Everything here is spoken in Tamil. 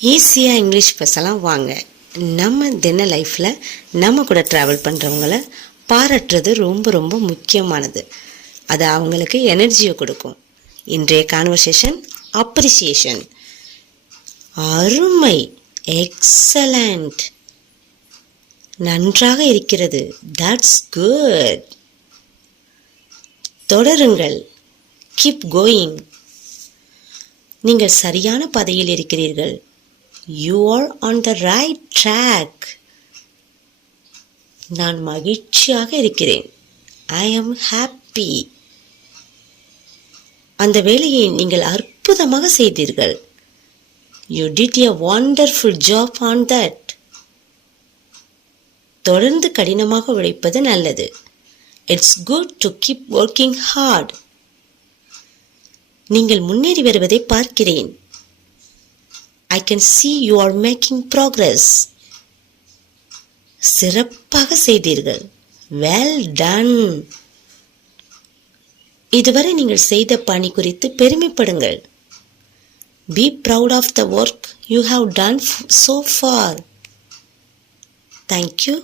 ஈஸியாக இங்கிலீஷ் பேசலாம் வாங்க. நம்ம தின லைஃப்பில் நம்ம கூட ட்ராவல் பண்ணுறவங்கள பாராட்டுறது ரொம்ப ரொம்ப முக்கியமானது. அது அவங்களுக்கு எனர்ஜியை கொடுக்கும். இன்றைய கான்வர்சேஷன் அப்ரிசியேஷன். அருமை, எக்ஸலண்ட், நன்றாக இருக்கிறது, தட்ஸ் குட், தொடருங்கள், கீப் கோயிங், நீங்கள் சரியான பாதையில் இருக்கிறீர்கள், you are on the right track, நான் மகிழ்ச்சியாக இருக்கிறேன், ஐ ஆம் ஹாப்பி, அந்த வேலையை நீங்கள் அற்புதமாக செய்தீர்கள், you did a wonderful job on that, தொடர்ந்து கடினமாக உழைப்பது நல்லது, it's good to keep working hard, நீங்கள் முன்னேறி வருவதை பார்க்கிறேன், I can see you are making progress, சிறப்பாக செய்தீர்கள், well done, இதுவரை நீங்கள் செய்த பணி குறித்து பெருமைப்படுங்கள், be proud of the work you have done so far, thank you.